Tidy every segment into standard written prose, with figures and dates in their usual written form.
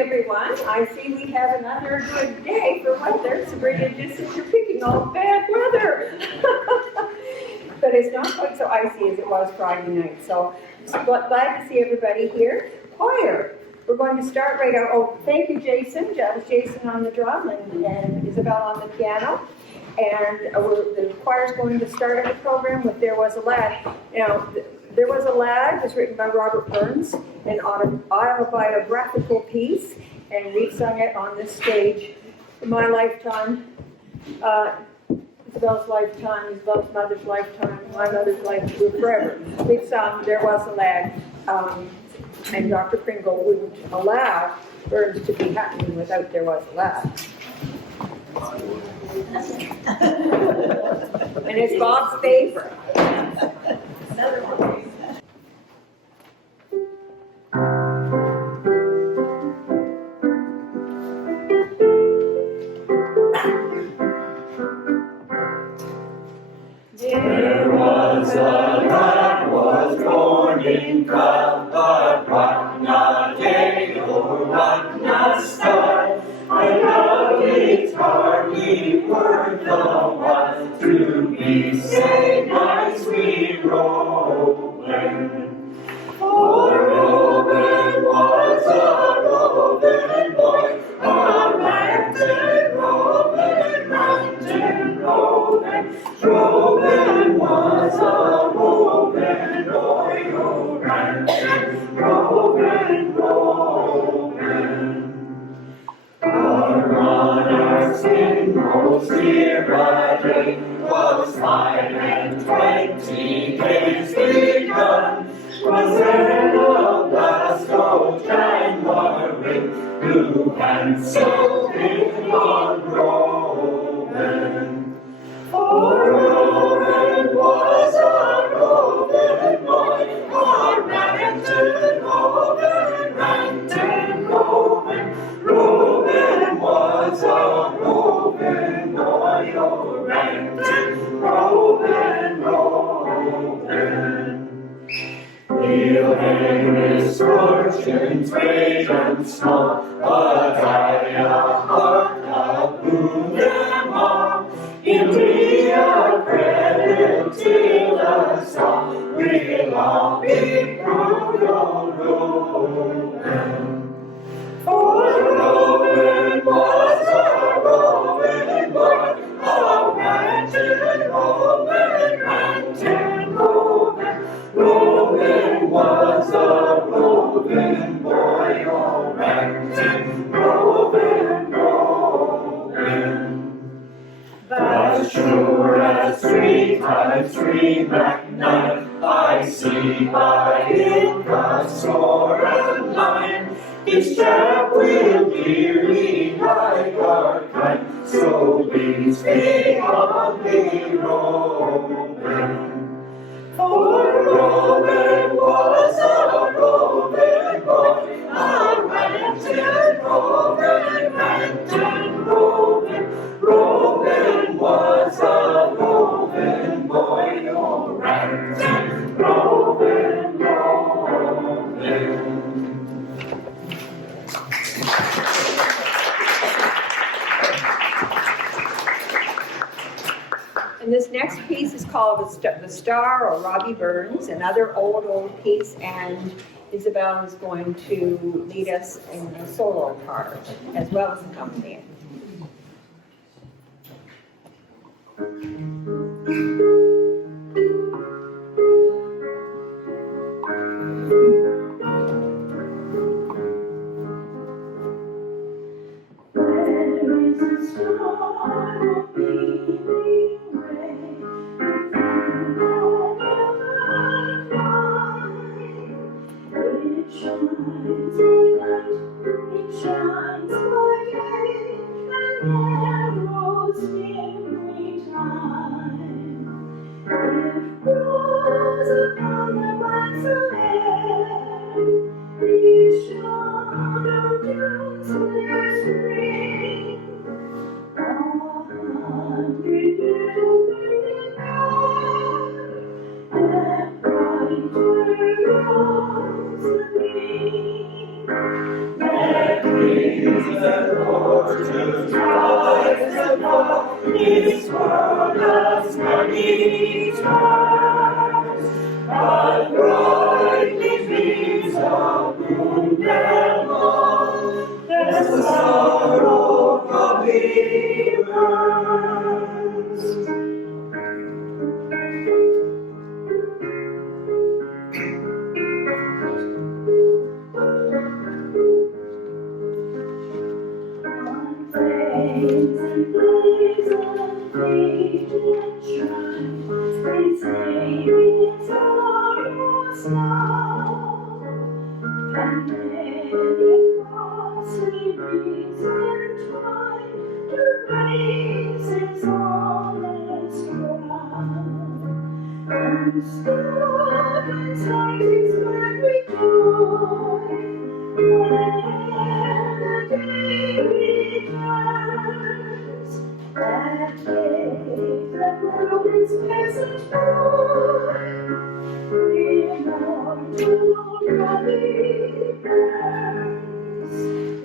everyone. I see we have another good day for weather. Sabrina, just as you're picking all bad weather. But it's not quite so icy as it was Friday night. So glad to see everybody here. Choir. We're going to start right out. Oh, thank you, Jason. That was Jason on the drum and Isabel on the piano. And the choir's going to start the program with There Was a Lad. Now, There Was a Lad was written by Robert Burns, an autobiographical piece, and we've sung it on this stage in my lifetime, Isabel's lifetime, Isabel's mother's lifetime, my mother's lifetime, forever. We've sung There Was a Lad, and Dr. Pringle wouldn't allow Burns to be happening without There Was a Lad. And it's Bob's favorite. Another one. There was a lad was born in Calcutta, what not day or what not star. I love it's hardly worth the while to be say nice we Reuben. For Reuben was a roving boy, a ranting Reuben, ranting Reuben. Reuben was a roving boy, oh ranting Reuben, Reuben. Our monarch's inmost dear brethren was 5 and 20 days begun. Was then a blast of January, blue and silken on Reuben. For Reuben was a roving boy, a ranting Reuben, ranting Reuben. Reuben was a roving boy, oh ranting Reuben, Reuben. He'll hang misfortunes great and small, but I a heart of whom them all. He'll be a credit till us all, we'll all be proud of Reuben. For Reuben was a roving boy, a ranting Reuben, ranting Reuben. Reuben was a roving boy, a ranting Reuben, Reuben. But sure as 3 times 3 black night, I see by him the sword and line. Each chap will dearly like our kind, so please be on me, Reuben. For Reuben was a roving boy, a ranting Reuben, ranting Reuben. Reuben was a roving boy, oh ranting Reuben, Reuben. And this next piece is called The Star, or Robbie Burns, another old piece, and Isabel is going to lead us in a solo part as well as accompanying. Let me the fortunes rise and fall. This world has many trials, but brightly beams of moon and all. The sorrow probably burns.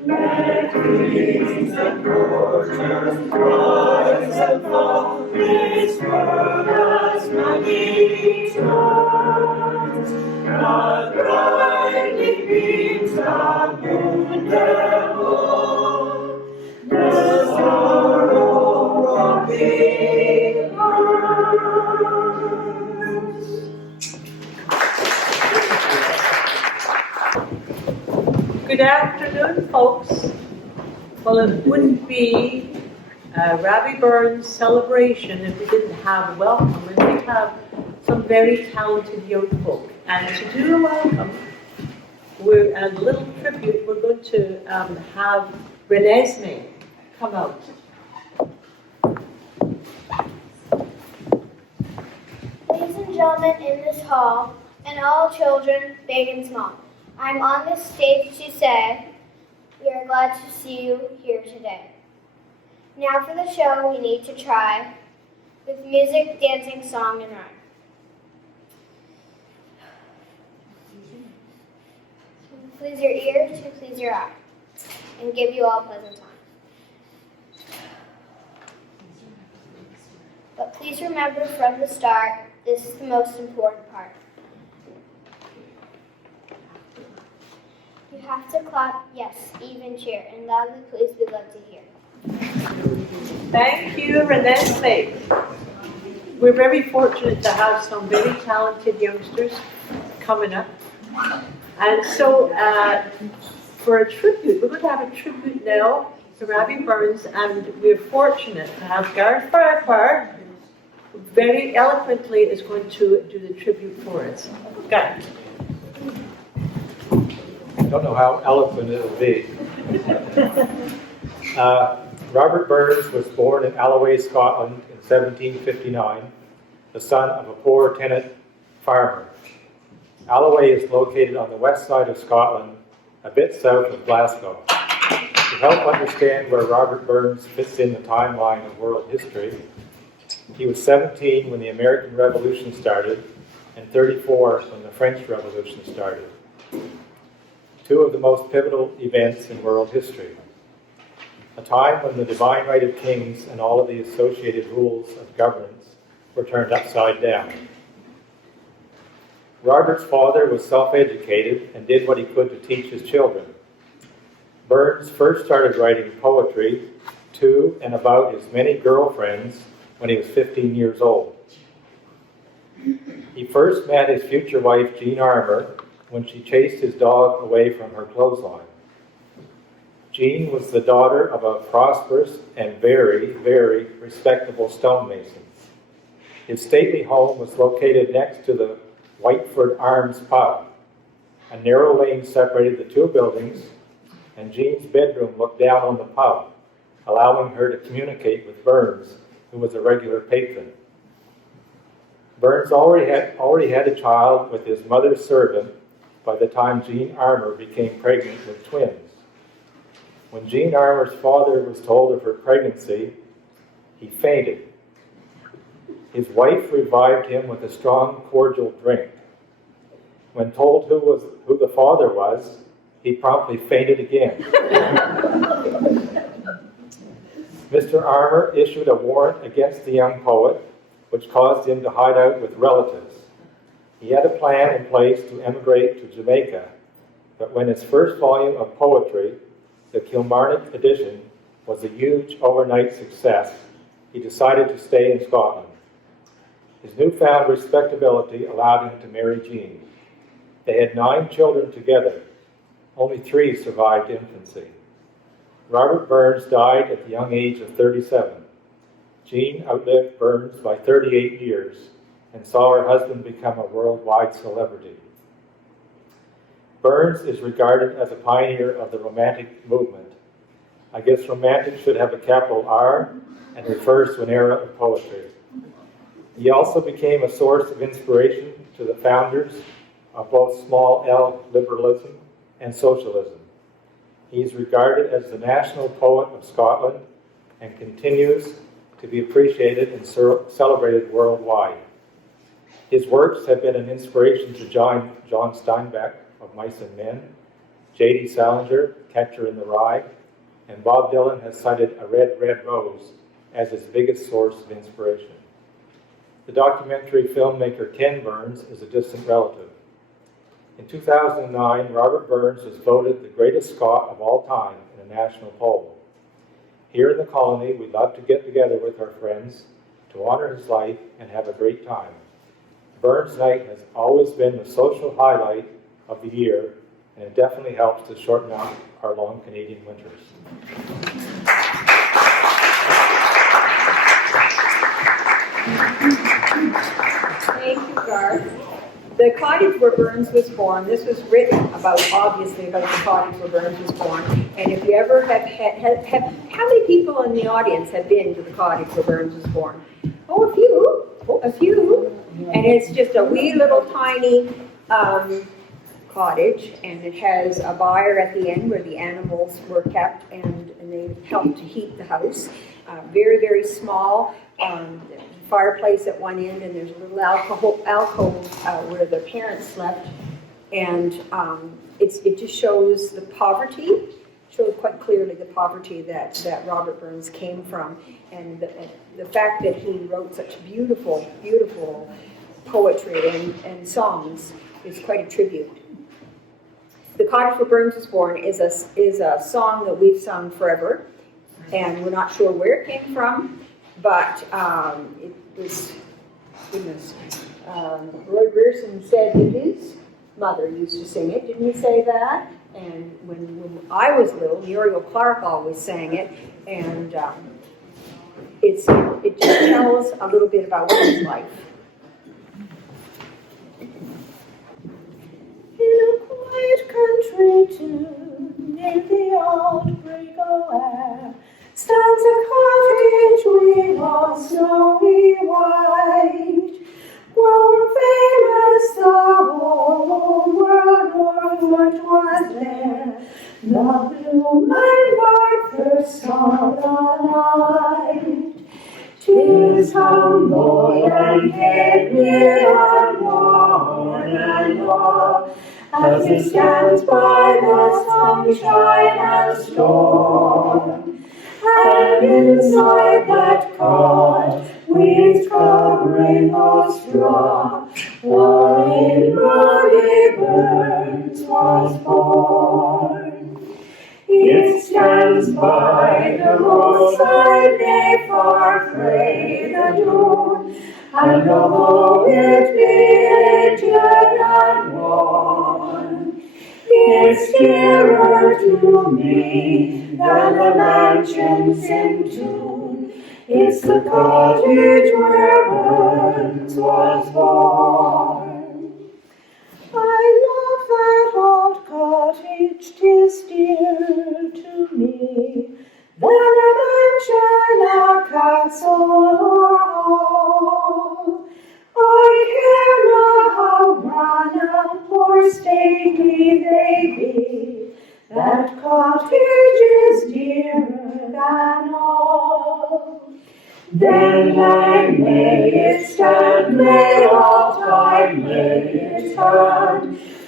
Let kings and fortunes rise and fall. This world has many trials, but brightly beams of moon and all. The sorrow of the Good afternoon, folks. Well, it wouldn't be Rabbie Burns' celebration if we didn't have a welcome, and we have some very talented young folk. And to do a welcome, and a little tribute, we're going to have Renesmee come out. Ladies and gentlemen in this hall, and all children, big and small, I'm on this stage to say we are glad to see you here today. Now for the show we need to try with music, dancing, song, and rhyme. To please your ears, to please your eye, and give you all pleasant time. But please remember from the start, this is the most important part. You have to clap, yes, even cheer, and loudly please we'd love to hear. Thank you, Renesmee. We're very fortunate to have some very talented youngsters coming up. And so, for a tribute, we're going to have a tribute now to Rabbie Burns, and we're fortunate to have Gareth Farquhar, who very eloquently is going to do the tribute for us. Gareth. I don't know how eloquent it'll be. Robert Burns was born in Alloway, Scotland in 1759, the son of a poor tenant farmer. Alloway is located on the west side of Scotland, a bit south of Glasgow. To help understand where Robert Burns fits in the timeline of world history, he was 17 when the American Revolution started and 34 when the French Revolution started. Two of the most pivotal events in world history. A time when the divine right of kings and all of the associated rules of governance were turned upside down. Robert's father was self-educated and did what he could to teach his children. Burns first started writing poetry to and about his many girlfriends when he was 15 years old. He first met his future wife, Jean Armour, when she chased his dog away from her clothesline. Jean was the daughter of a prosperous and very, very respectable stonemason. His stately home was located next to the Whiteford Arms pub. A narrow lane separated the two buildings, and Jean's bedroom looked down on the pub, allowing her to communicate with Burns, who was a regular patron. Burns already had a child with his mother's servant by the time Jean Armour became pregnant with twins. When Jean Armour's father was told of her pregnancy, he fainted. His wife revived him with a strong, cordial drink. When told who the father was, he promptly fainted again. Mr. Armour issued a warrant against the young poet, which caused him to hide out with relatives. He had a plan in place to emigrate to Jamaica, but when his first volume of poetry, the Kilmarnock edition, was a huge overnight success, he decided to stay in Scotland. His newfound respectability allowed him to marry Jean. They had 9 children together. Only 3 survived infancy. Robert Burns died at the young age of 37. Jean outlived Burns by 38 years and saw her husband become a worldwide celebrity. Burns is regarded as a pioneer of the Romantic movement. I guess romantic should have a capital R and refers to an era of poetry. He also became a source of inspiration to the founders of both small L liberalism and socialism. He is regarded as the national poet of Scotland and continues to be appreciated and celebrated worldwide. His works have been an inspiration to John Steinbeck of Mice and Men, J.D. Salinger, Catcher in the Rye, and Bob Dylan has cited A Red, Red Rose as his biggest source of inspiration. The documentary filmmaker Ken Burns is a distant relative. In 2009, Robert Burns was voted the greatest Scot of all time in a national poll. Here in the colony, we love to get together with our friends to honor his life and have a great time. Burns Night has always been the social highlight of the year, and it definitely helps to shorten out our long Canadian winters. Thank you, Garth. The cottage where Burns was born, this was written about, obviously, about the cottage where Burns was born. And if you ever have how many people in the audience have been to the cottage where Burns was born? Oh, a few. And it's just a wee little tiny cottage, and it has a byre at the end where the animals were kept, and they helped to heat the house. Very, very small. Fireplace at one end, and there's a little alcove where the parents slept, and it just shows the poverty, shows quite clearly the poverty that Robert Burns came from, and the fact that he wrote such beautiful, beautiful poetry and songs is quite a tribute. The Cottage Where Burns Was Born is a song that we've sung forever, and we're not sure where it came from. But it was, goodness, Roy Grierson said that his mother used to sing it. Didn't he say that? And when I was little, Muriel Clark always sang it. And it just tells a little bit about his life. In a quiet country tune, near the old Brigalow, stands a cottage we all snowy white, grown famous the whole world o'er. Was there the blue man first saw the light? 'Tis humble and heavy and worn and raw, as it stands by the sunshine and storm. And inside that cot, weeds covering the straw, wherein Robbie Burns was born. It stands by the roadside, nay far frae the dune, and although it be aged and worn, it's dearer to me than the mansions in tune. It's the cottage where Burns was born. I love that old cottage, 'tis dearer to me than a mansion, a castle, or hall. I care not how grand or stately they be, that cottage is dearer than all. Then lang may it stand, may all time may it stand,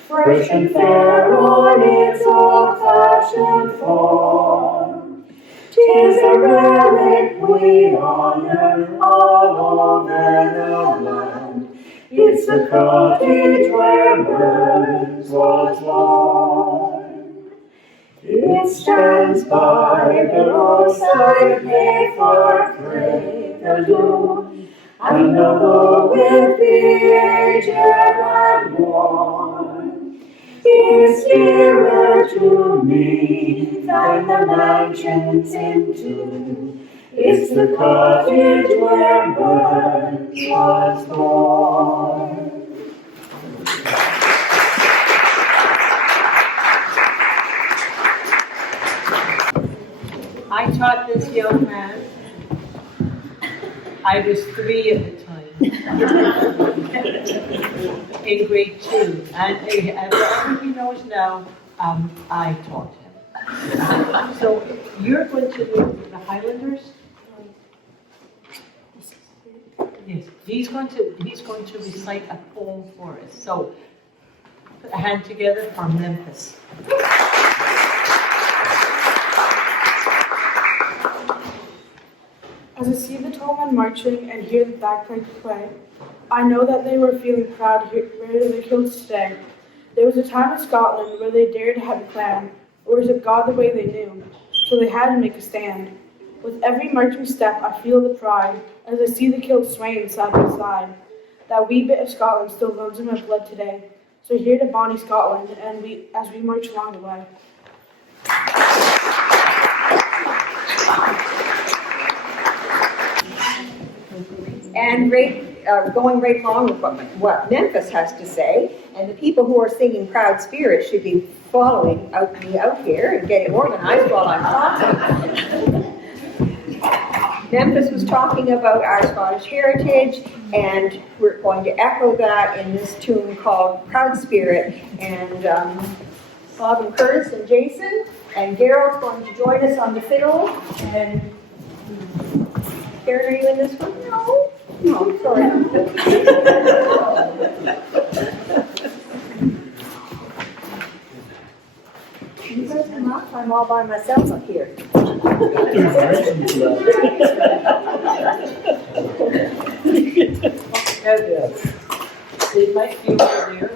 frae fresh and fair on its old-fashioned form. 'Tis a relic we honor all over the land. It's the cottage where Burns was born. It stands by the roadside, gay for cradle, another with the aged and worn. It's dearer to me than the mansions into. It's the cottage where Burns was born. I taught this young man. I was 3 at the time, in grade 2, and whatever he knows now, I taught him. So you're going to the Highlanders? Yes. He's going to recite a poem for us. So put a hand together for Memphis. As I see the tall men marching and hear the bagpipes play, I know that they were feeling proud to wear their kilts today. There was a time in Scotland where they dared to have a plan, or worship God the way they knew, so they had to make a stand. With every marching step I feel the pride, as I see the kilts swaying side by side. That wee bit of Scotland still runs in my blood today, so here to bonny Scotland, and as we march along the way. And going right along with what Memphis has to say, and the people who are singing Proud Spirit should be following me out here and getting organized while I'm talking. Memphis was talking about our Scottish heritage, and we're going to echo that in this tune called Proud Spirit. And Bob and Curtis and Jason and Daryl's going to join us on the fiddle. And Karen, are you in this one? No. No, sorry. You guys come up, I'm all by myself up here. They might be over there.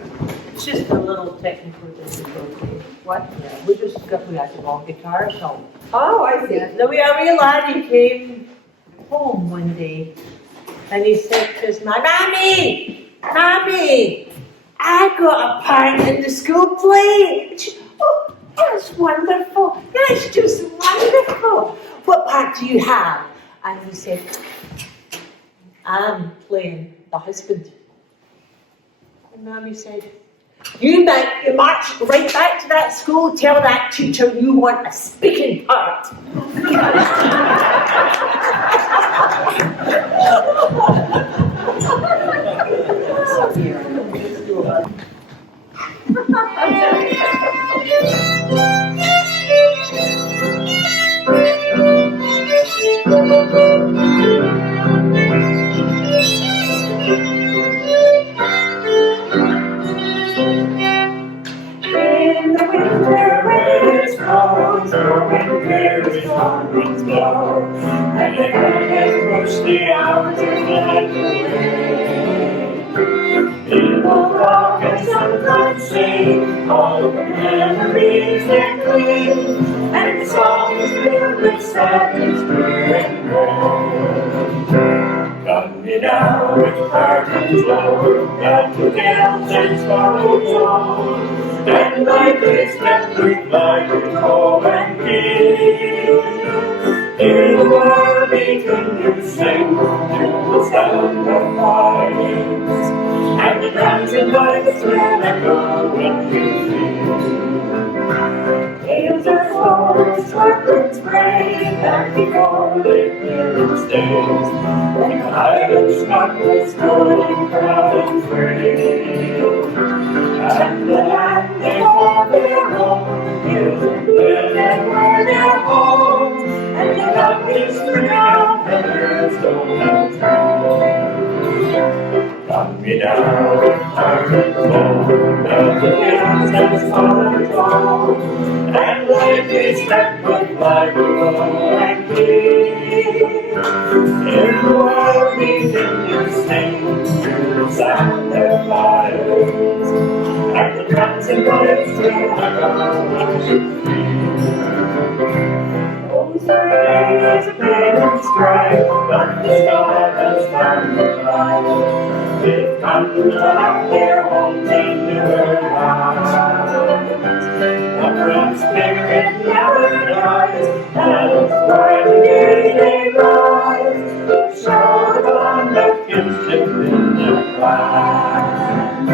It's just a little technical difficulty. What? Yeah, we had the wrong guitar, so. Oh, I see. Yeah, we have a lad, he came home one day, and he said to his mom, Mommy, I got a part in the school play. And she, oh, that's wonderful. That's just wonderful. What part do you have? And he said, I'm playing the husband. And Mommy said, you march right back to that school, tell that teacher you want a speaking part. In the winter when it snows, or when very strong winds blow, and the earth push the hours of night away, people talk and sometimes sing all of the memories that cling, and the song is filled with sadness, blue and gray. Come me now with curtains low, that to the elms and sparrows all. And my grace can breathe like a call and peal. Hear the world beacon you sing to the sound of violins, and the drums and pipes will echo when you feel. Tales of forest, heartbreaks brave, back before they clear its days, when the Highland Scotland stood in proud and free. And the land they call their own, hills and vales that were their home, and the lovely spring of feathers stone and tree. Come me down with curtains low, melt the hills and sorrow, and lightly step with life below and deep. In the world beneath you sing to the sound of violins, and the drums and pipes will echo as you those days of pain and strife, but the star has found the light. They've come to love their homes in newer lands. The brown spirit never dies, that is why today they rise, to show the bond of kinship in their clans.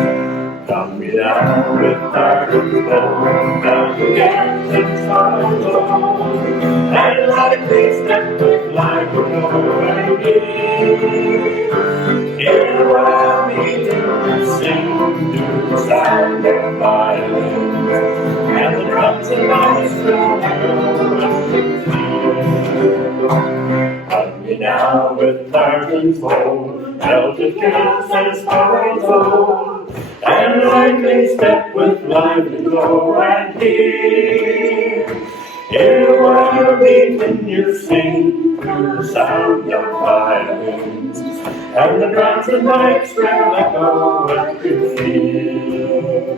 Come me down with darkened bow, down against its sorrow, and lightly step with life below and deep. In the world we do sing to the sound of violins, and the drums and pipes will echo as you feel. Hug me now with darkened bow, melted kiss and sparrows old, and lightly step with lively glow and deep. In the world beneath you sing to the sound of violins, and the drums and pipes will echo as you feel.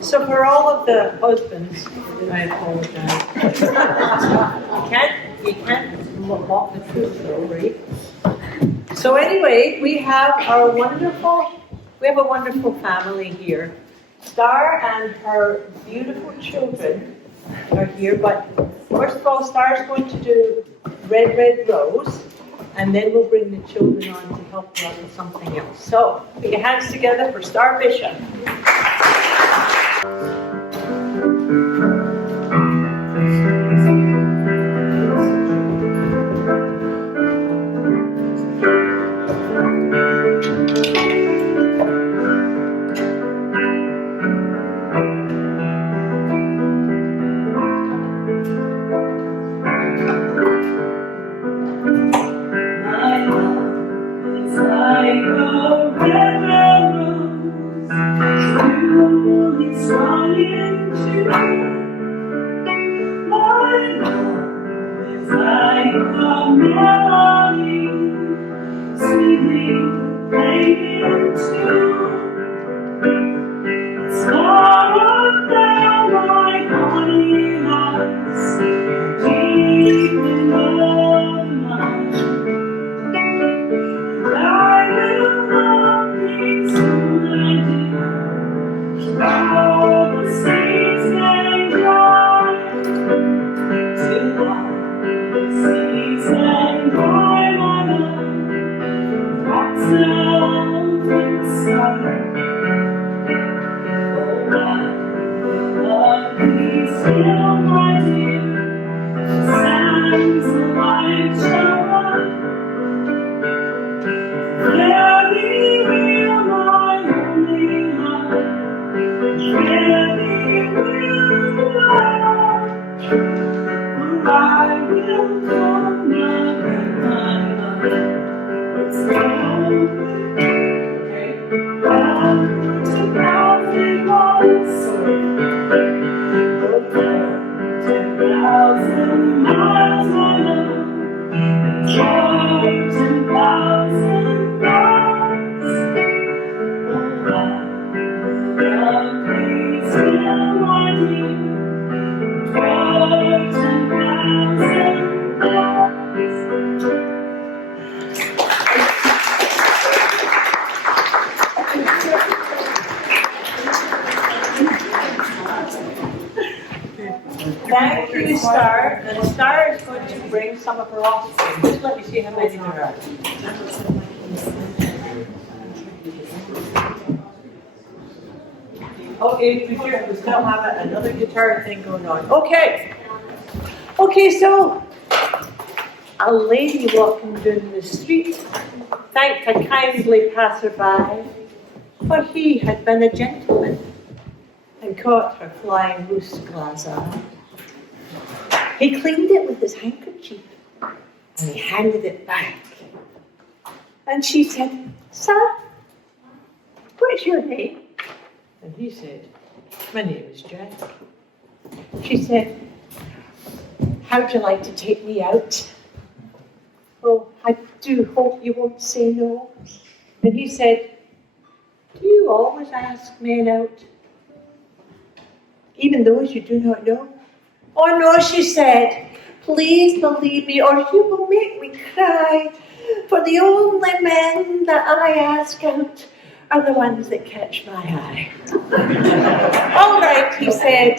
So for all of the husbands, I apologize. You can't mock the truth though, right? So anyway, we have a wonderful family here. Star and her beautiful children are here, but first of all, Star's going to do Red, Red Rose, and then we'll bring the children on to help you out with something else. So, put your hands together for Star Bishop. Thank you, Star. And Star is going to bring some of her offspring. Just let me see how many there are. Okay, we still have another guitar thing going on. Okay. Okay, so a lady walking down the street thanked a kindly passerby, for he had been a gentleman and caught her flying loose glass eye. He cleaned it with his handkerchief and he handed it back. And she said, "Sir, is your name? And he said, my name is Jack. She said, how'd you like to take me out? Oh, I do hope you won't say no. And he said, do you always ask men out? Even those you do not know? Oh no, she said, please believe me or you will make me cry. For the only men that I ask out are the ones that catch my eye. All right, he said,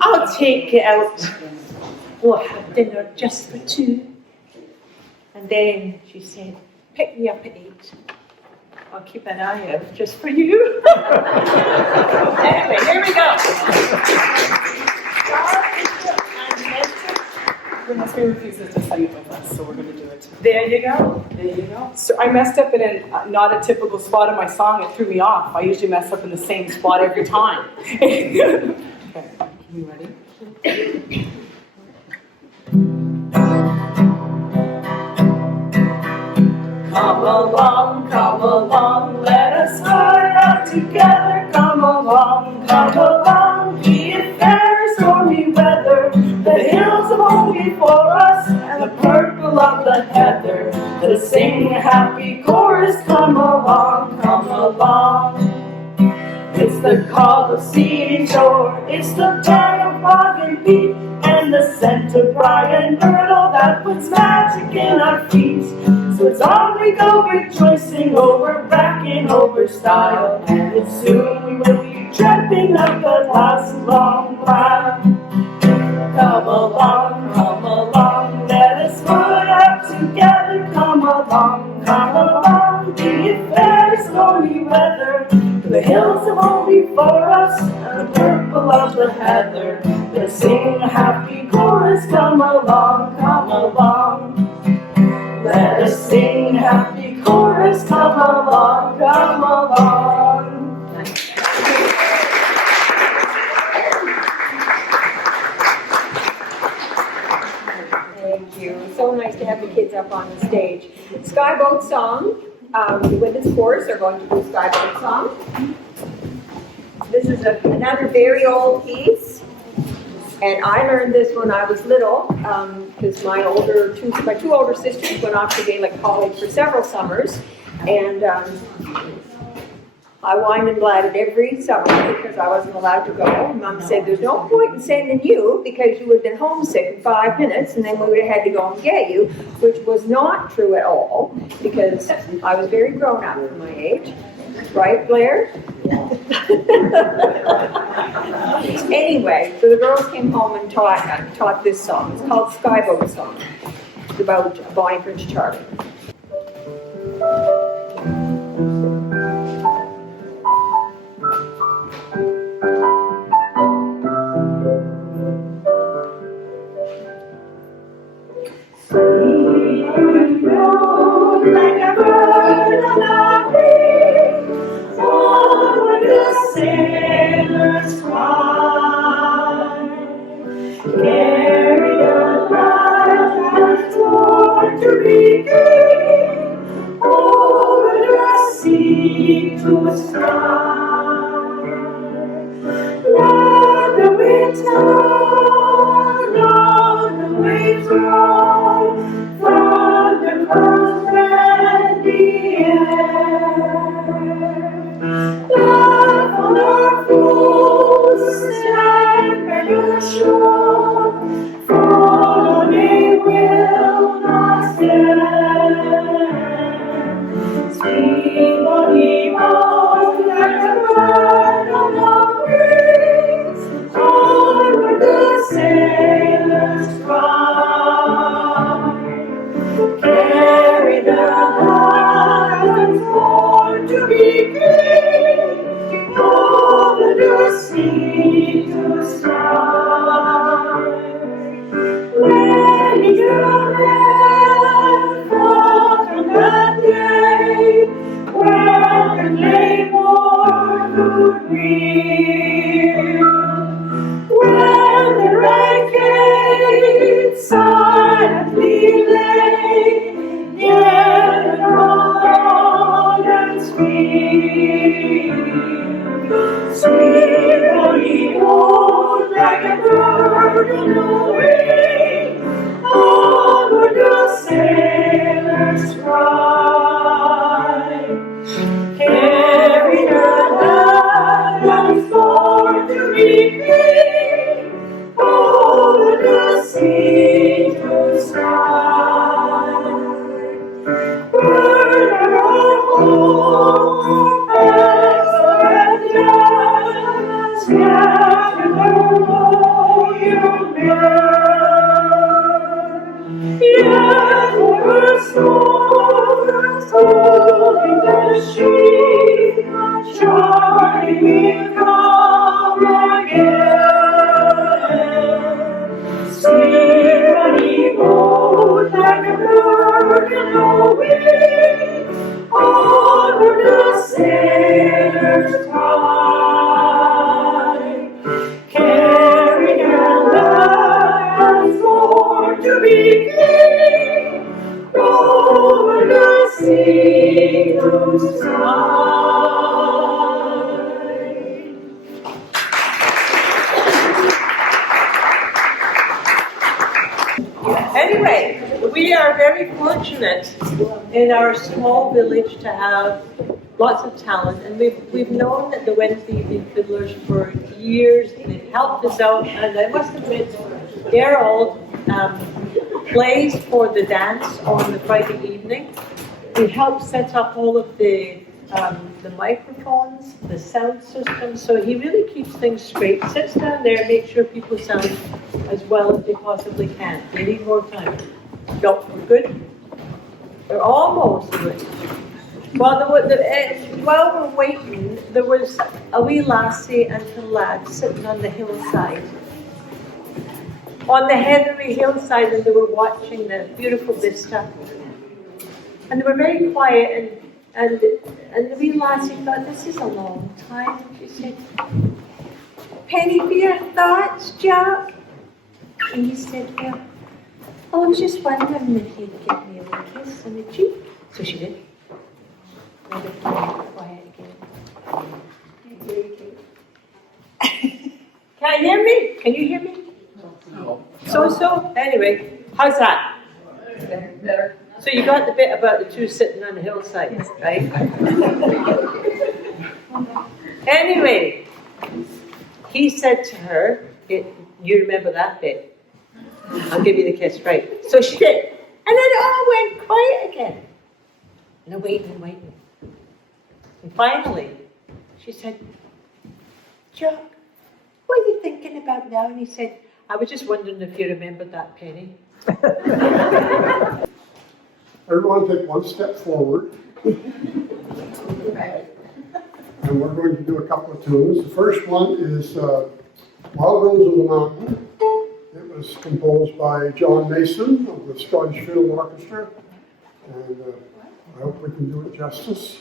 I'll take you out. We'll have dinner just for two. And then she said, pick me up at 8. I'll keep an eye out just for you. Anyway, here we go. Goodness, we refuses to sing it with us, so we're going to do it. There you go. There you go. So I messed up in not a typical spot of my song. It threw me off. I usually mess up in the same spot every time. Okay, you ready? Come along, let us hurry out together. Come along, be it fair or stormy weather. The hills of home before us, and the purple of the heather. Let us sing a happy chorus. Come along. It's the call of sea and shore. It's the bang of fog and beat, and the scent of briar and myrtle that puts magic in our feet. So it's on we go, rejoicing over bracken, over stile, and soon we will be tramping up the last long mile. Come along, let us put out together. Come along, be it fair or stormy weather. For the hills of home before us, and the purple of the heather. Let's sing a happy chorus. Come along. Let us sing a happy chorus. Come along. Thank you. So nice to have the kids up on the stage. Skyboat song. The women's chorus are going to do Skyboat song. This is another very old piece. And I learned this when I was little, because my two older sisters went off to Gaelic college for several summers, and I whined and blatted every summer because I wasn't allowed to go. Mom said, there's no point in sending you because you would have been homesick in 5 minutes, and then we would have had to go and get you, which was not true at all, because I was very grown up for my age. Right, Blair? Anyway, so the girls came home and taught this song. It's called Skyboat Song. It's about Bonnie Prince Charlie. Like a bird on a wing, over the sailor's cry. Carry a light that's born to be king, over the sea to the sky. Let the winds blow, let the waves roll, thunder comes and the air. Love on our foes, stand by the shore, for they will not stand. Sweet body bold like a bird on the wings, over the sailor's cry. Carry the light that's born to be king, over the sea to sky. Ready to land from that day, where the neighbor could real. When the renegade silently lay, yet on and free. joy will come again. Sweet honey boat like a bird in the wind, onward the sailors fly, carrying a land for to be king, over the sea to sky. Anyway, we are very fortunate in our small village to have lots of talent, and we've known the Wednesday evening fiddlers for years. They've helped us out, and I must admit, Gerald plays for the dance on the Friday evening. He helps set up all of the microphones, the sound system, so he really keeps things straight. Sits down there, makes sure people sound as well as they possibly can. They need more time. No, we're good. We're almost good. While we're waiting, there was a wee lassie and a lad sitting on the hillside. On the heathery hillside, and they were watching the beautiful vista. And they were very quiet, and the wee lassie thought, this is a long time. She said, penny for your thoughts, Jack? And he said, well, I was just wondering if you'd give me a wee kiss on the cheek. So she did. And they became quiet again. Can you hear me? Can you hear me? No. So? Anyway, how's that? Better. So you got the bit about the two sitting on the hillside, right? Anyway, he said to her, you remember that bit? I'll give you the kiss, right? So she did. And then it all went quiet again. And waiting. And finally, she said, Chuck, what are you thinking about now? And he said, I was just wondering if you remembered that penny. Everyone take one step forward. And we're going to do a couple of tunes. The first one is Wild Rose of the Mountain. It was composed by John Mason of the Scotch Colony Orchestra. And I hope we can do it justice.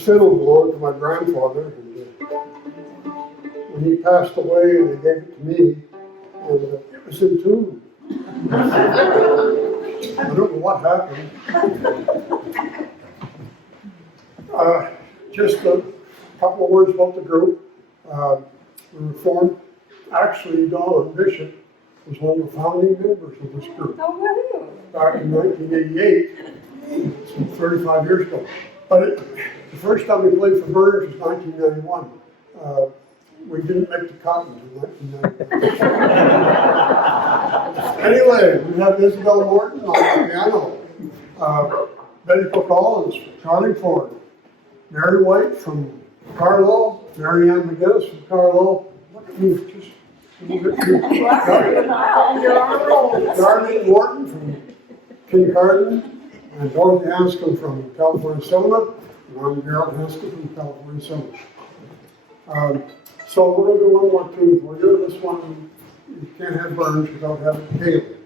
fiddle belonged to my grandfather. And, when he passed away, they gave it to me, and it was in tune. I don't know what happened. Just a couple of words about the group. We were formed, actually, Don Bishop was one of the founding members of this group Oh, woohoo. back in 1988, so 35 years ago. But the first time we played for Burns was 1991. We didn't make the cut until 1991. Anyway, we have Isabel Morton on the piano, Betty Collins from Carlingford, Mary White from Carlow, Mary Ann McGinnis from Carlow. Look at me, just Darlene Morton from Kincardine, and Dorothy Hanscom from California Settlement, and I'm Gerald Hanscom from California Settlement. So we're going to do one more tune for you. This one, you can't have Burns without having Caleb.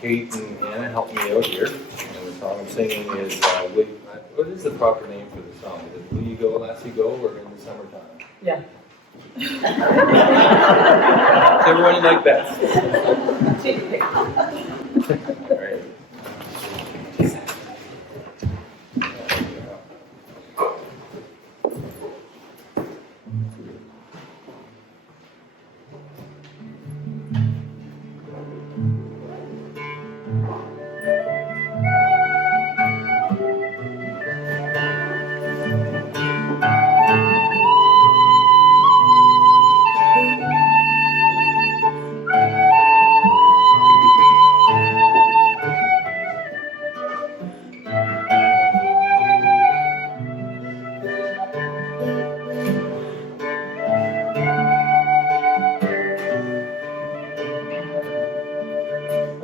Kate and Anna helped me out here, and the song I'm singing is, what is the proper name for the song? Is it Will You Go, Lassie Go, or In the Summertime? Yeah. Whichever one you like best. All right.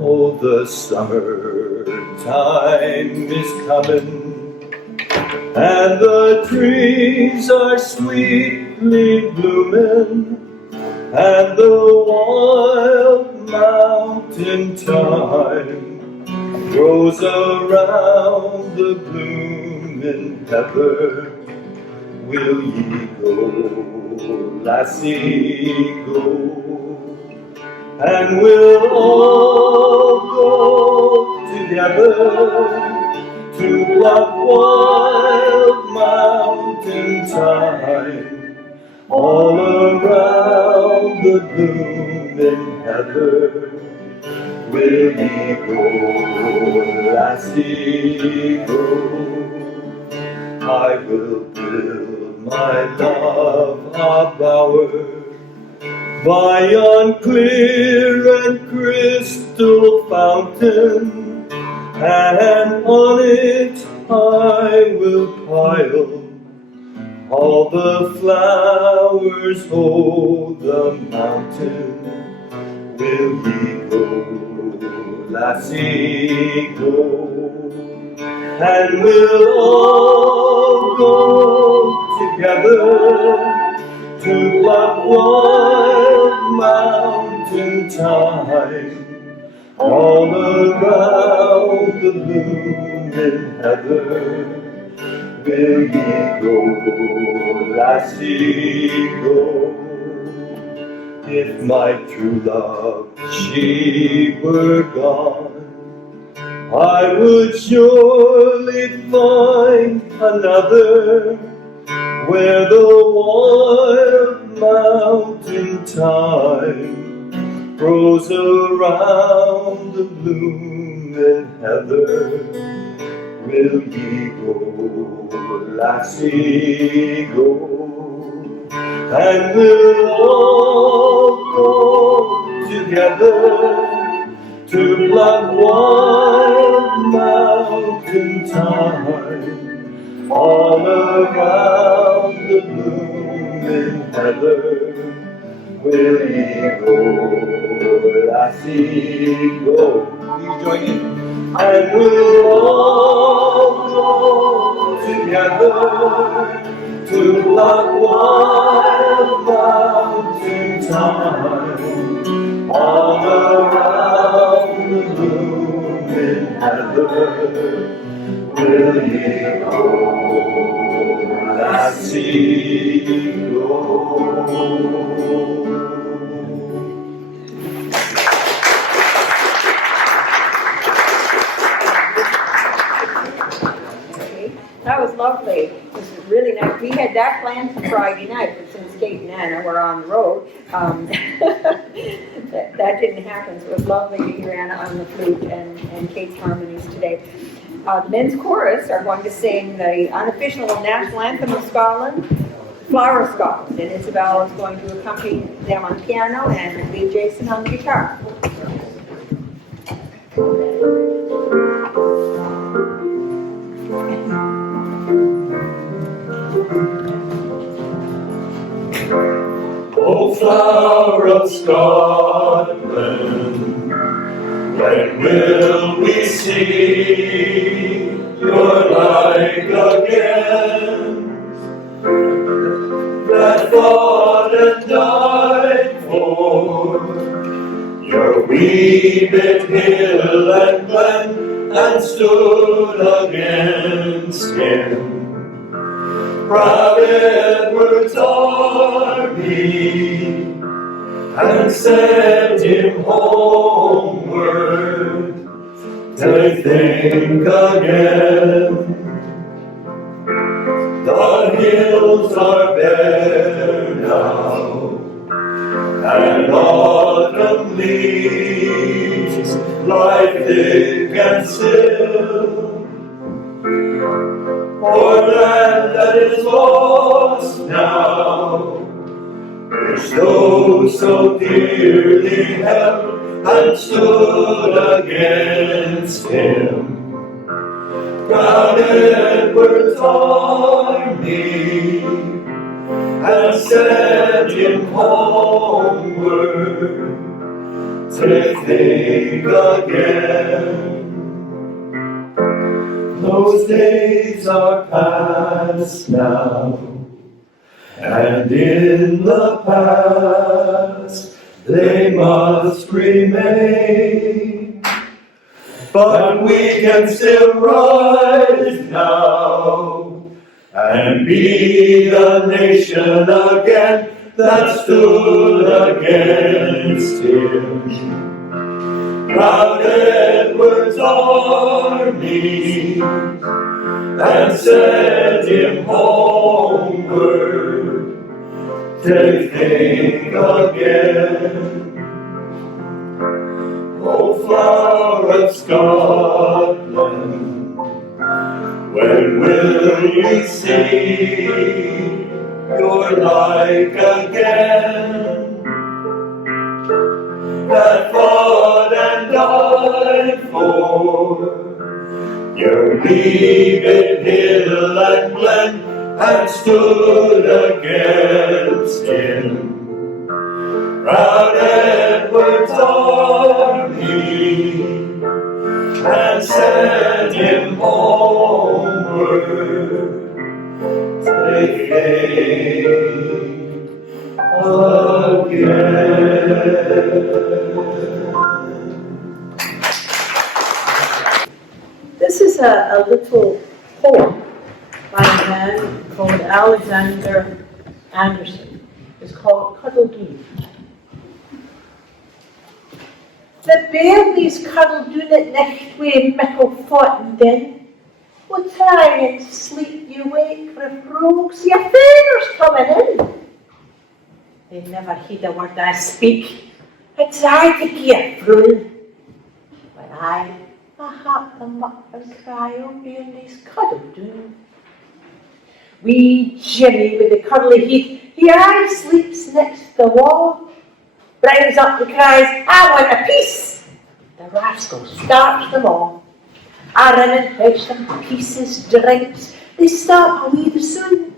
Oh, the summertime is coming, and the trees are sweetly blooming, and the wild mountain thyme grows around the blooming heather. Will ye go, lassie, go? And we'll all go together to pluck wild mountain thyme all around the blooming heather. Will ye go, lassie, go? I will build my love a bower by yon clear and crystal fountain, and on it I will pile all the flowers o'er the mountain. Will ye go, lassie, go? And we'll all go together to pluck wild mountain thyme, all around the blooming heather. Will ye go, lassie, go? If my true love, she were gone, I would surely find another, where the wild mountain thyme grows around the blooming heather. Will ye go, lassie, go? And we'll all go together to pluck wild mountain thyme, all around the blooming heather. Will ye go, lassie, go? Please join in. And we'll all go together to pluck wild mountain thyme, all around the blooming heather. Will ye go, lassie, go? That was lovely. It was really nice. We had that planned for Friday night, but since Kate and Anna were on the road, that didn't happen. So it was lovely to hear Anna on the flute and Kate's harmonies today. The men's chorus are going to sing the unofficial national anthem of Scotland, Flower of Scotland, and Isabel is going to accompany them on piano and lead Jason on the guitar. O flower of Scotland, when will we see your like again? That fought and died for your weeping hill and glen, and stood against him. Proud Edward's army, and sent him homeward to think again. The hills are bare now, and autumn leaves lie thick and still. For land that is lost now, which those so dearly held, and stood against him. Proud Edward's army, and sent him homeward to think again. Those days are past now, and in the past they must remain. But we can still rise now, and be the nation again that stood against him. Proud Edward's army, and sent him homeward to think again. O flower of Scotland, when will we see your like again? that fought and died for. Your leaving hill and glen had stood against him. Proud Edward's army and sent him homeward. They came again. This is a little poem by a man called Alexander Anderson. It's called Cuddle-Doo. The bairnies cuddle-doon at nicht wi' mickle thought and din. We'll try and sleep you wake for rogues, your favour's coming in. They never heed a word I speak. I try to get through, but I hop them up and cry, oh bairnies, cuddle-doon. Wee Jimmy with the curly heath, he aye sleeps next the wall. Brings up and cries, I want a piece. The rascal starts them all. I run and fetch them pieces, drinks. They stop away the soon.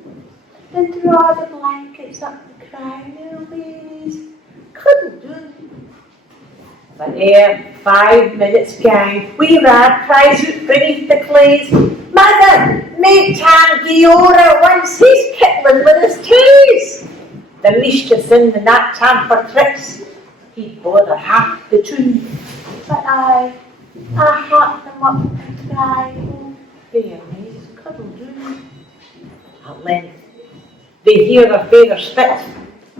Then draw the blankets up and cry, no babies, cuddle-doon. But ere 5 minutes gang, wee Rad cries out beneath the clays, Mother, make Kintore once he's kittling with his toes. The mischief's in the nut time for tricks. He'd bother half the tune. But I harp them up and cry, oh, bairnies, cuddle-doon. At length, they hear their father's fit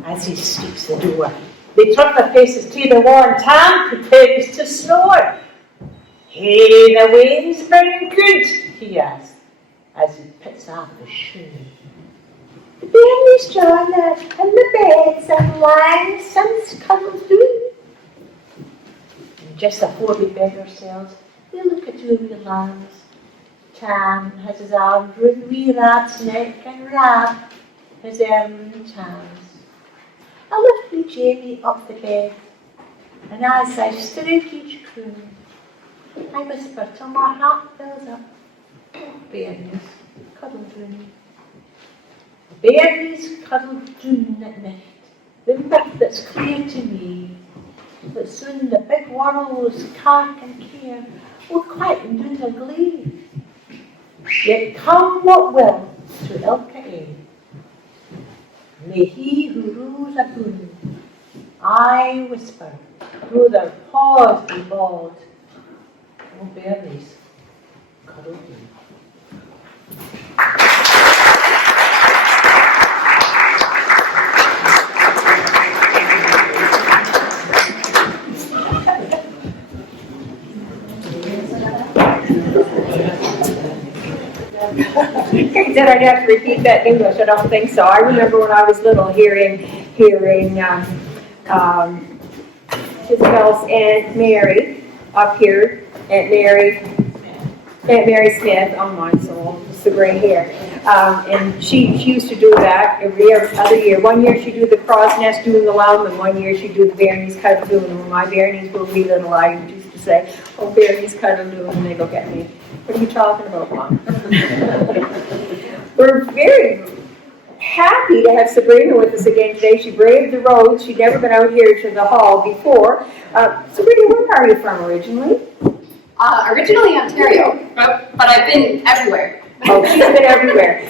as he sweeps the door. They turn their faces to the wall and Tam prepares to snore. Hey, the wind's been good, he asks, as he picks off his shoe. The bairnies join us in the beds and lying since cuddle-doon. And just before we bed ourselves, we look at two wee lambs. Tam has his arms round wee Rad's neck and Rad his arm in Tam's. I lift wee Jamie up the bed, and as I stroke each croon, I whisper till my heart fills up, oh, bairnies, cuddle-doon. Bairnies cuddle-doon at night, the myth that's clear to me, that soon the big world's cark and care will quieten down to glee. Yet come what will to ilka ain, may he who rules aboon, I whisper, though their paws be bald, oh bairnies, cuddle-doon. Kate said I'd have to repeat that in English. I don't think so. I remember when I was little hearing Isabel's Aunt Mary up here, Aunt Mary Smith, oh my soul, it's the gray hair. And she used to do that every other year. One year she'd do the crow's nest doing the lamb, and one year she'd do the bairnies cuddle-doon. And when my bairnies were wee little, I used to say, oh, bairnies cuddle-doon, and they look at me. What are you talking about, Mom? We're very happy to have Sabrina with us again today. She braved the roads. She'd never been out here to the hall before. Sabrina, where are you from originally? Originally Ontario, but I've been everywhere. Oh, she's been everywhere.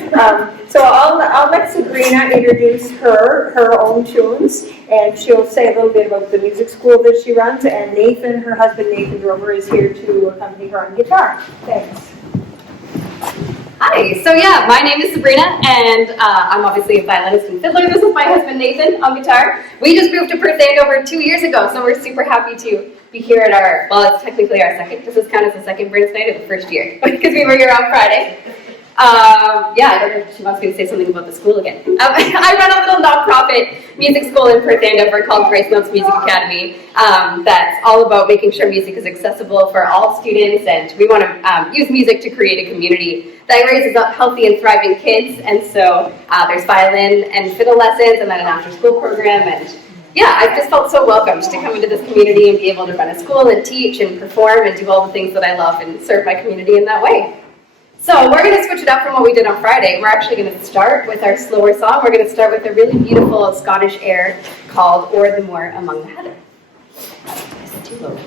So I'll let Sabrina introduce her own tunes, and she'll say a little bit about the music school that she runs, and Nathan, her husband Nathan Drover, is here to accompany her on guitar. Thanks. Hi, so yeah, my name is Sabrina, and I'm obviously a violinist and fiddler. This is my husband Nathan on guitar. We just moved to Perth Andover 2 years ago, so we're super happy to be here at our, well, it's technically our second, does this count as the second Brins night of the first year? Because we were here on Friday. Yeah, I don't know if she wants me to say something about the school again. I run a little nonprofit music school in Perth Andover called Grace Notes Music Academy. That's all about making sure music is accessible for all students, and we want to use music to create a community that raises up healthy and thriving kids. And so there's violin and fiddle lessons, and then an after-school program, and yeah, I've just felt so welcomed to come into this community and be able to run a school and teach and perform and do all the things that I love and serve my community in that way. So we're going to switch it up from what we did on Friday. We're actually going to start with our slower song. We're going to start with a really beautiful Scottish air called O'er the Moor Among the Heather. Is it too low?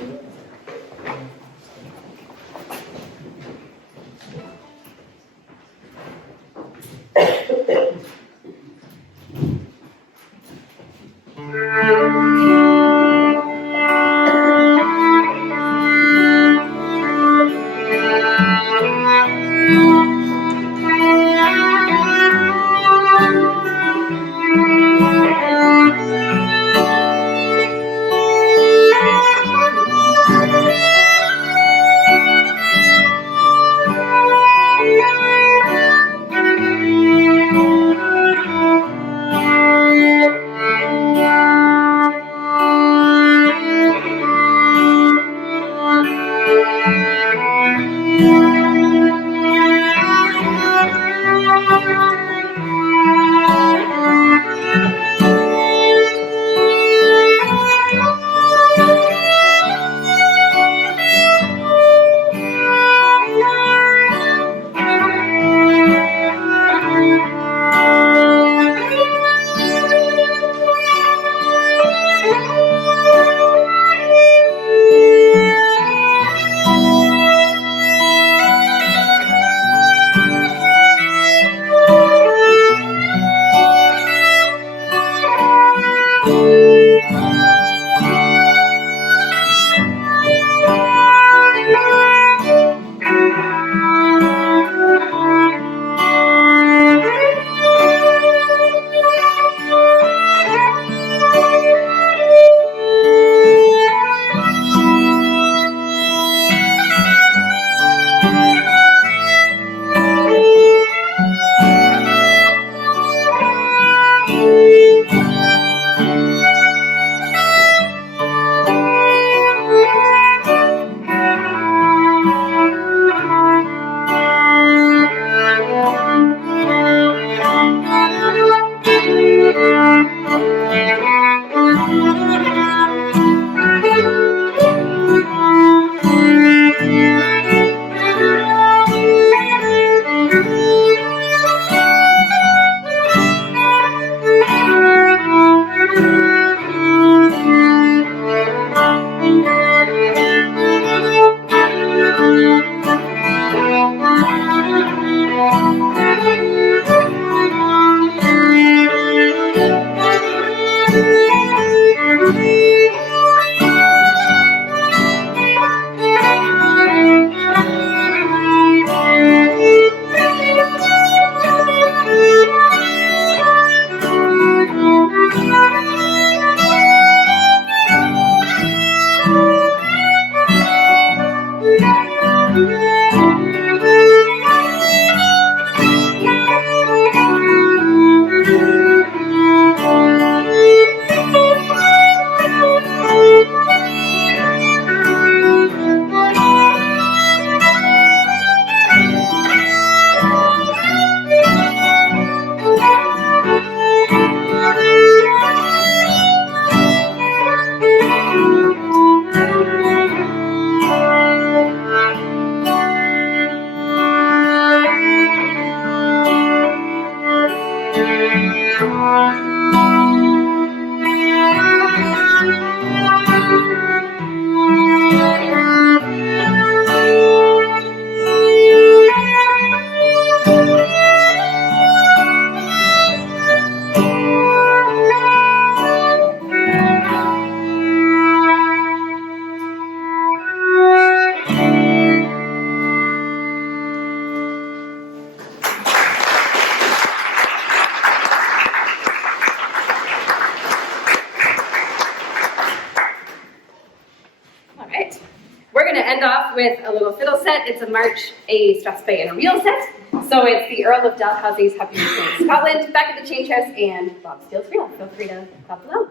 With a little fiddle set. It's a march, a strathspey, and a reel set. So it's the Earl of Dalhousie's Happy Birthday in Scotland, Back at the Change House, and Bob Steele's reel. Feel free to clap along.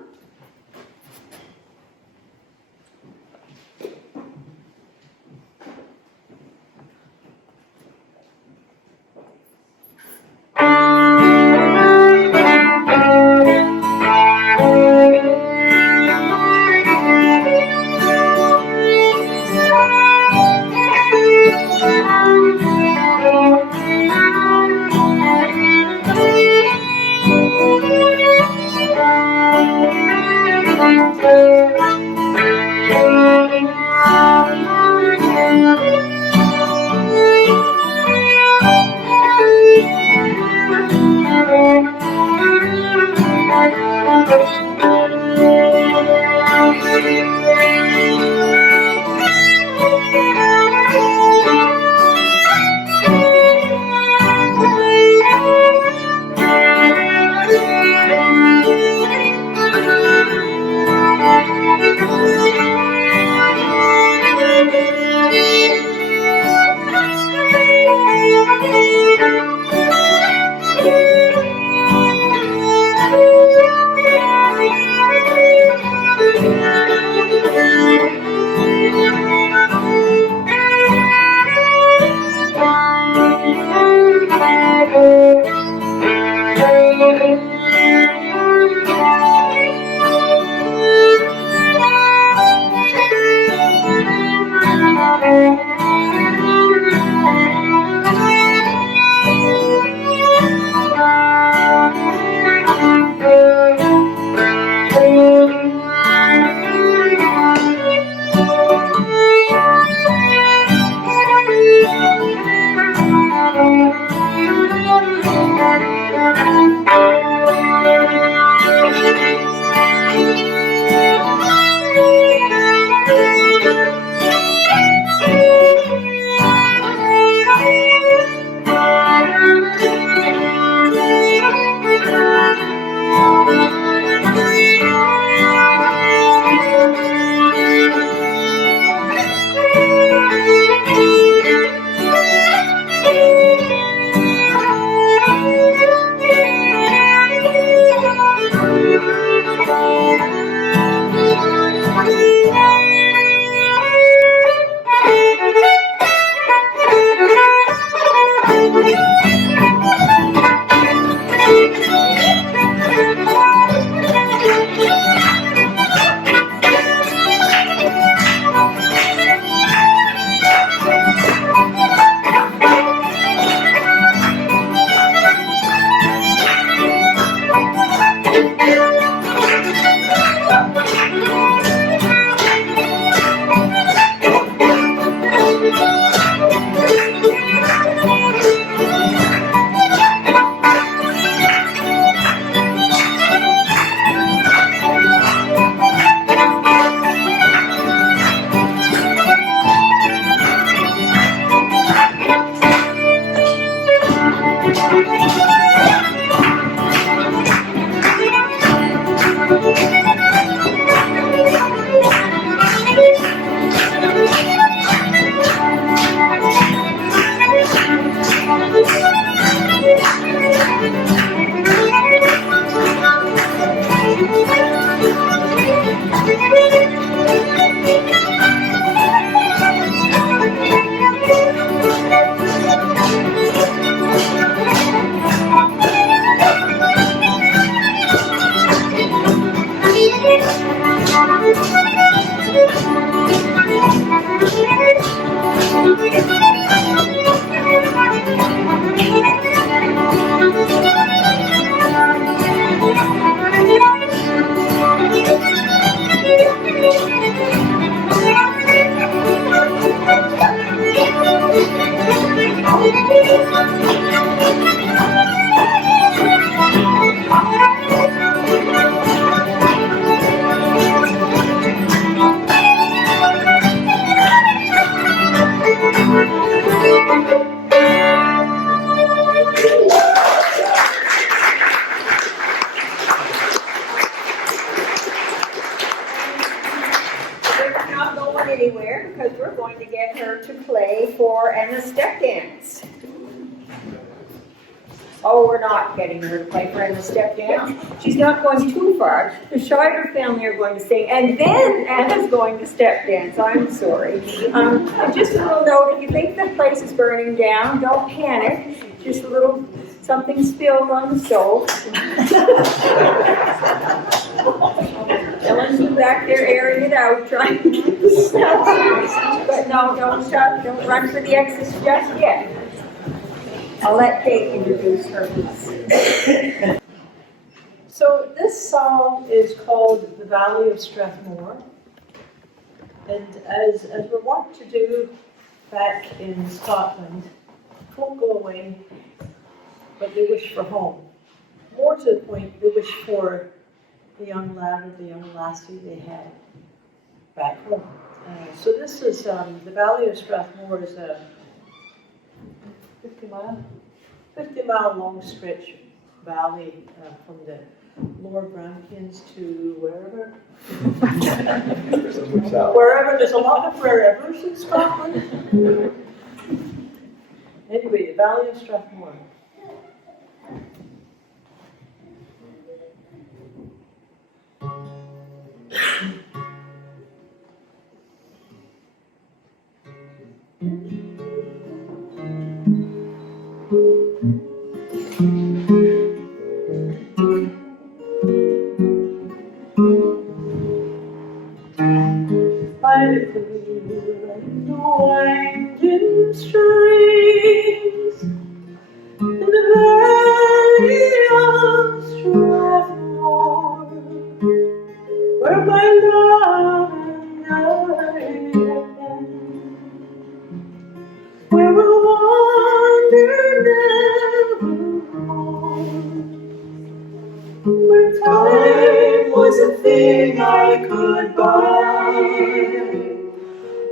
We're not going anywhere because we're going to get her to play for Anna step dance. Oh, we're not getting her to play for Anna step dance. She's not going too far. The Schreiber family are going to sing, and then Anna's going to step dance. I'm sorry. And just a little note, if you think the place is burning down, don't panic. Just a little something spilled on the stove. Ellen's back there airing it out, trying to keep the stuff. But no, don't stop, don't run for the exits just yet. I'll let Kate introduce her piece. So this song is called The Valley of Strathmore. And as we're wont to do back in Scotland, folk go away, but they wish for home. More to the point, they wish for the young lad or the young lassie they had back home. So this is, the Valley of Strathmore is a 50 mile long stretch valley from the Lower Grampians to wherever. Wherever, there's a lot of wherevers in Scotland. Anyway, the Valley of Strathmore. By the clear and winding streams in the valley of Strathmore, where my love and I have been, where we'll wander nevermore, where time was a thing I could buy.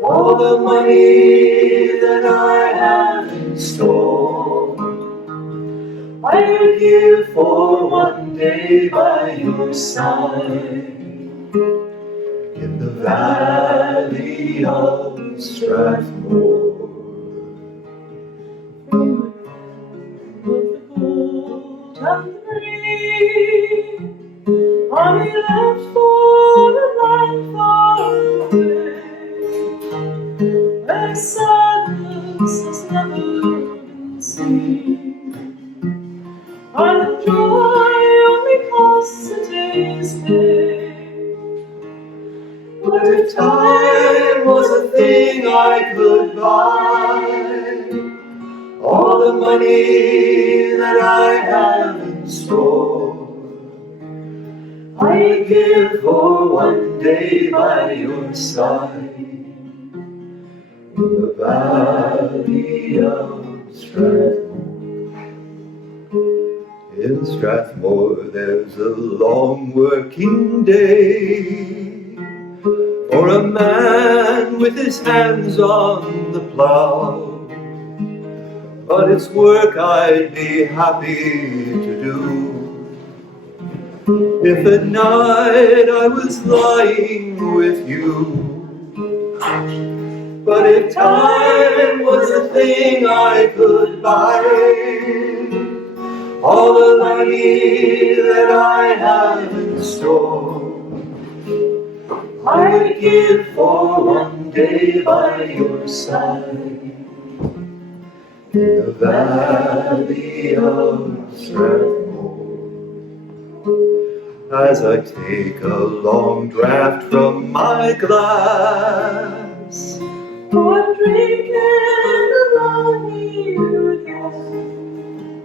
All the money that I have in store, I would give for one day by your side in the valley of Strathmore. From the gold and the green, honey left for a land far away, where sadness has never been seen, and joy only costs a day's pay. But if time was a thing I could buy, all the money that I have in store, I'd give for one day by your side in the valley of Strathmore. In Strathmore there's a long working day for a man with his hands on the plough, but it's work I'd be happy to do if at night I was lying with you. But if time was a thing I could buy, all the money that I have in store, I'd give for one day by your side in the valley of Strathmore. As I take a long draught from my glass, oh, I'm drinking along you again,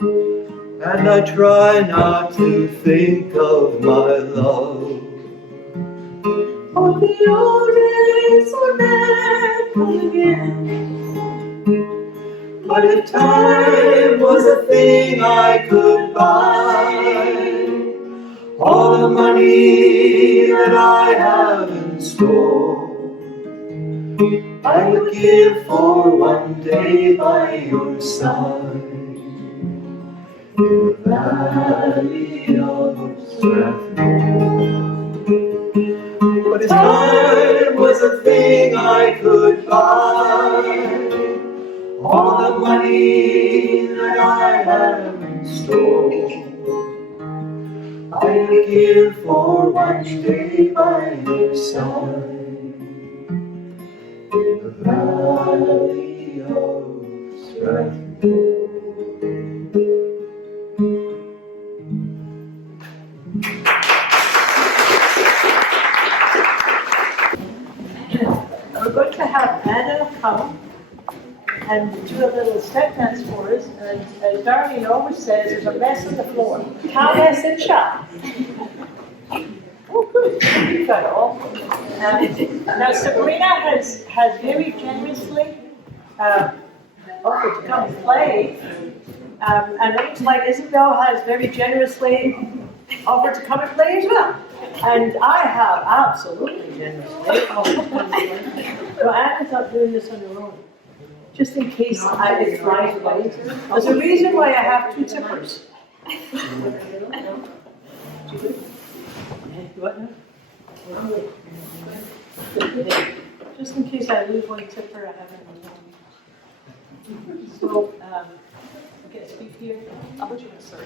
and I try not to think of my love. Oh, the old days will never come again. But if time was a thing I could buy, all the money that I have in store, I would give for one day by your side in the valley of Strathmore. But if time was a thing I could buy, all the money that I have in store, I would give for one day by your side in the valley of Strathmore. We're going to have Anna come and do a little step dance for us. And as Darlene always says, there's a mess on the floor. Can't mess it shut. Oh, good. You got it all. Now, Sabrina has very generously offered to come and play. And it looks like Isabel has very generously offered to come and play as well. And I have absolutely generously offered to play. So Anna's not doing this on her own. Just in case it flies away. There's a reason why I have two tippers. What now? Just in case I lose one tipper, I have another one. So, get a speak here. I'll put you in a circle.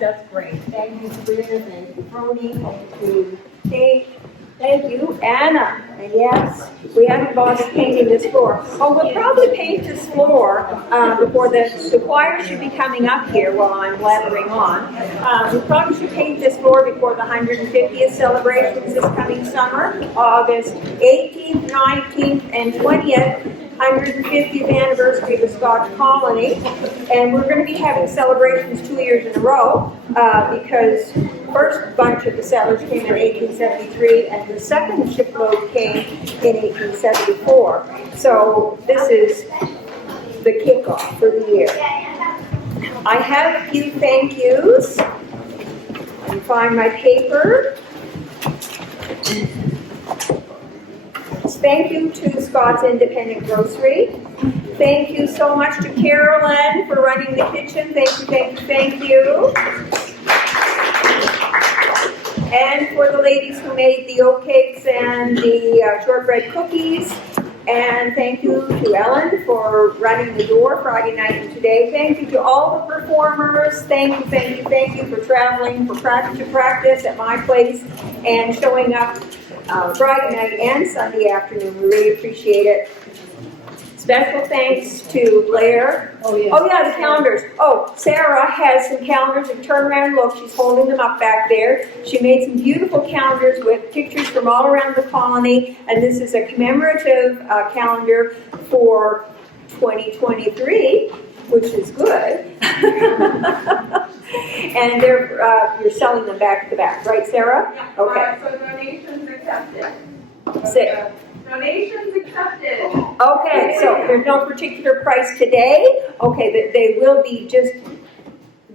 That's great. Thank you, Sabrina. Thank you, Brody. Thank you, Kate. Thank you, Anna. And yes, we haven't bothered painting this floor. Oh, we'll probably paint this floor before the choir should be coming up here while I'm blathering on. We probably should paint this floor before the 150th celebrations this coming summer, August 18th, 19th, and 20th. 150th anniversary of the Scotch Colony, and we're going to be having celebrations 2 years in a row because the first bunch of the settlers came in 1873 and the second shipload came in 1874. So this is the kickoff for the year. I have a few thank yous. Let me find my paper. Thank you to Scott's Independent Grocery. Thank you so much to Carolyn for running the kitchen. Thank you, thank you, thank you. And for the ladies who made the oat cakes and the shortbread cookies. And thank you to Ellen for running the door Friday night and today. Thank you to all the performers. Thank you, thank you, thank you for traveling to practice at my place and showing up Friday night and Sunday afternoon. We really appreciate it. Special thanks to Blair. Oh yeah, the calendars. Oh, Sarah has some calendars, and turn around and look. She's holding them up back there. She made some beautiful calendars with pictures from all around the colony, and this is a commemorative calendar for 2023, which is good. And you're selling them back to back, right, Sarah? Yeah. Okay. So donations accepted. Donations accepted. Okay, so there's no particular price today. Okay, they will be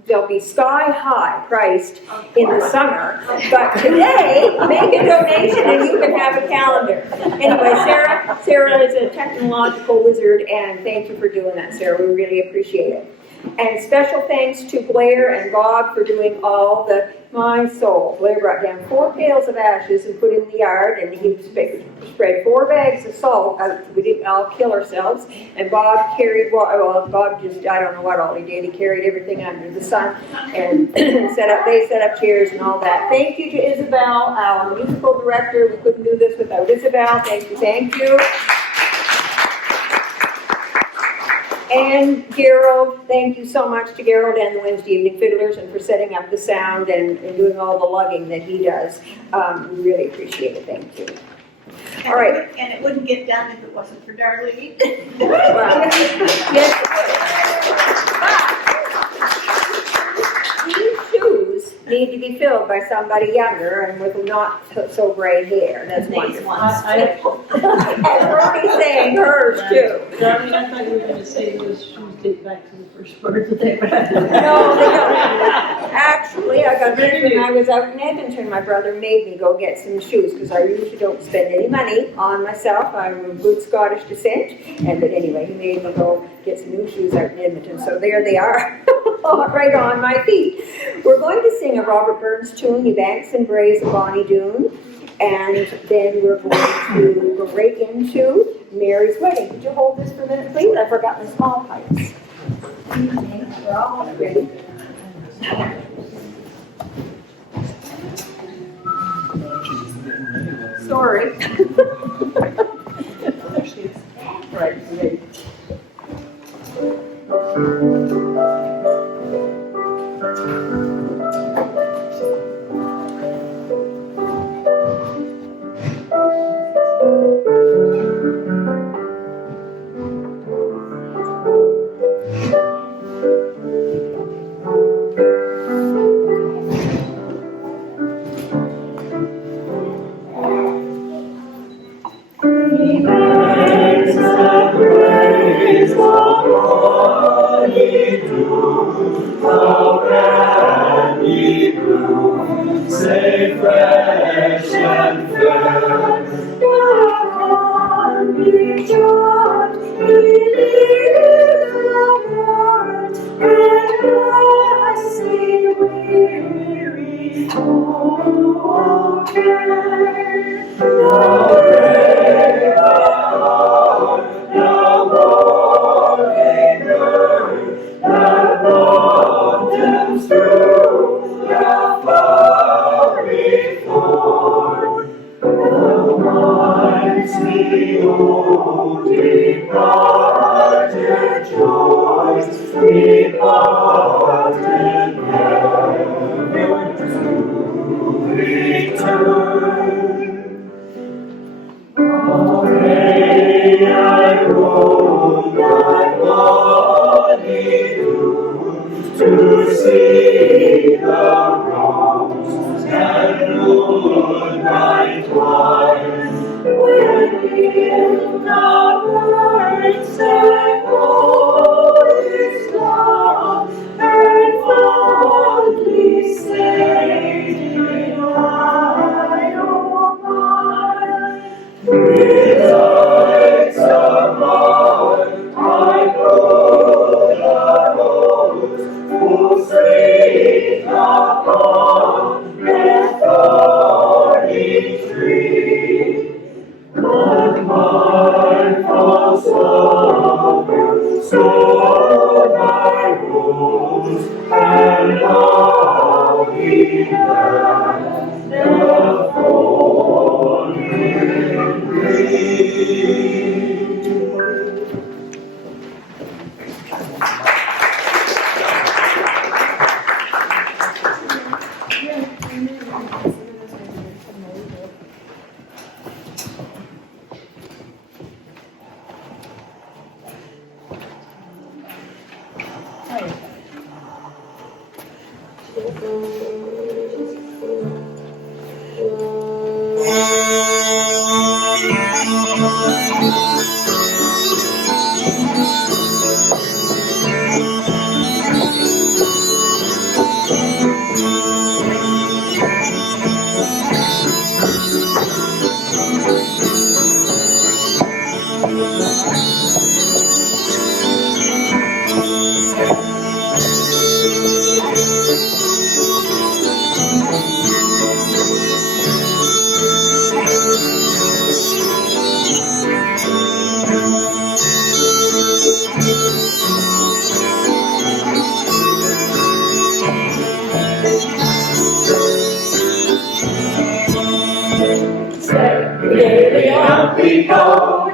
they'll be sky high priced in the summer. But today, make a donation and you can have a calendar. Anyway, Sarah is a technological wizard, and thank you for doing that, Sarah. We really appreciate it. And special thanks to Blair and Bob for doing all the, my soul. Blair brought down 4 pails of ashes and put in the yard, and he spread 4 bags of salt out. We didn't all kill ourselves. And Bob carried, well, Bob just, I don't know what all he did. He carried everything under the sun and they set up chairs and all that. Thank you to Isabel, our musical director. We couldn't do this without Isabel. Thank you. And Gerald, thank you so much to Gerald and the Wednesday Evening Fiddlers and for setting up the sound and doing all the lugging that he does. We really appreciate it. Thank you. All right. And it wouldn't get done if it wasn't for Darlene. Well, yes, these shoes need to be filled by somebody younger and with not so gray hair. That's wonderful. And Bernie's saying hers too. Darlene, I thought you were going to say those shoes date back to the first birth that they were. No, they don't. Actually, I got these when I was out in Edmonton. My brother made me go get some shoes because I usually don't spend any money on myself. I'm of good Scottish descent. But anyway, he made me go get some new shoes out in Edmonton. So there they are, right on my feet. We're going to sing a Robert Burns tune, Ye Banks and Braes of Bonnie Doon. And then we're going to go right into Mary's wedding. Could you hold this for a minute, please? I've forgotten the small pipes. We're almost ready. Sorry. Right, ready.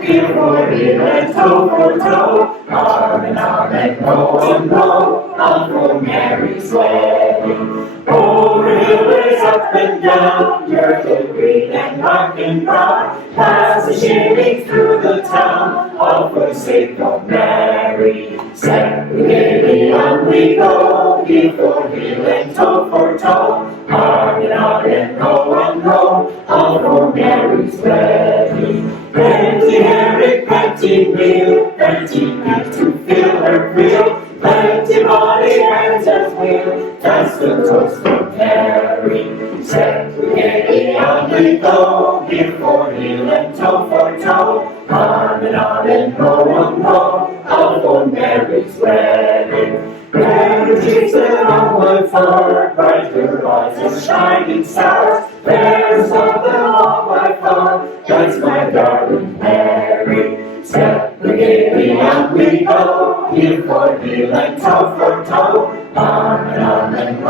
heel for heel and toe for toe, arm in arm and row and row, on for Mary's wedding. Over hill ways up and down, Myrtle green and rockin' brown, pass the shillings through the town, all for the sake of Mary. Serenity on we go, heel for heel and toe for toe, arm in arm and row, all for Mary's wedding. Plenty herring, plenty meal, plenty meat to fill her creel, plenty money hands as we'll dance the toast of Mary. Serenity on we go, heel for heel and toe for toe, arm in arm and row, all for Mary's wedding. Red cheeks and on one far, brighter eyes and shining stars, fairest of them all by far, that's my darling Mary. Step the gaily on we go, heel for heel and toe for toe, arm in arm and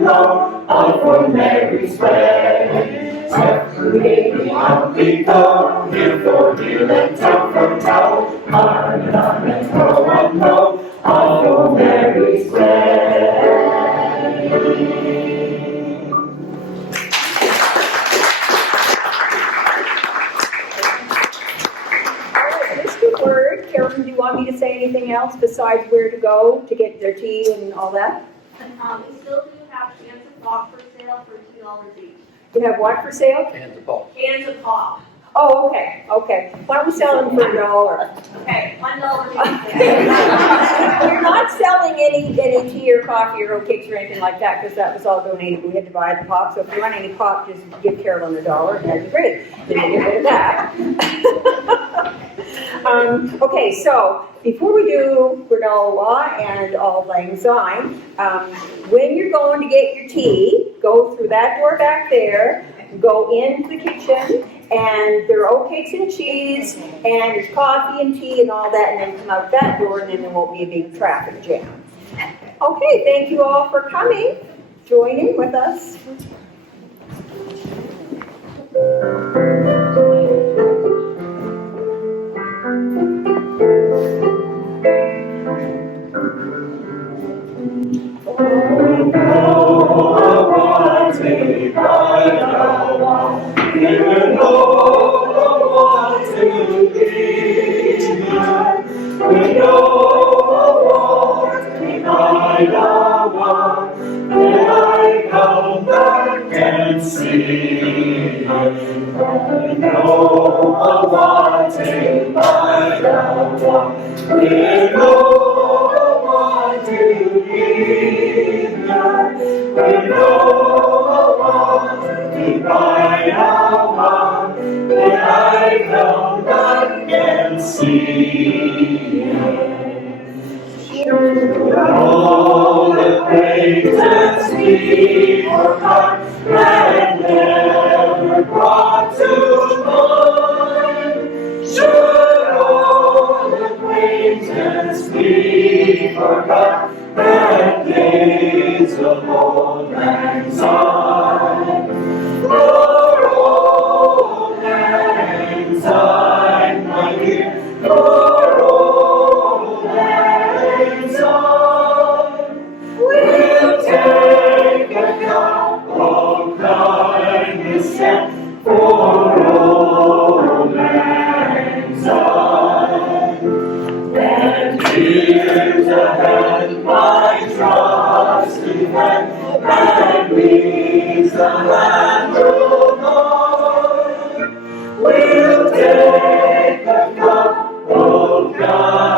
row, all for Mary's wedding. Step the gaily on we go, heel for heel and toe for toe, arm in arm and row, all for Mary's wedding. Mr. Word, Carolyn, do you want me to say anything else besides where to go to get their tea and all that? We still do have cans of pop for sale for $2 each. You have what for sale? Cans of pop. Oh, okay. Why don't we sell them for $1? Okay, $1 each. We're not selling any tea or coffee or oat cakes or anything like that because that was all donated. We had to buy the pop. So if you want any pop, just give Carolyn $1 and that'd be great. Then we'll get rid of that. Okay, so before we do granola and all lang syne, when you're going to get your tea, go through that door back there, go into the kitchen, and there are oat cakes and cheese, and there's coffee and tea and all that, and then come out that door, and then there won't be a big traffic jam. Okay, thank you all for coming. Join in with us. All acquaintance be forgot and never brought to mind. Should all acquaintance be forgot and days of old lang syne. For old lang syne, my dear, for old lang syne, we'll take a cup of kindness and for old lang syne. And here's a hand, my trusty hand, and leaves the hand of mine. We'll take a cup of kindness.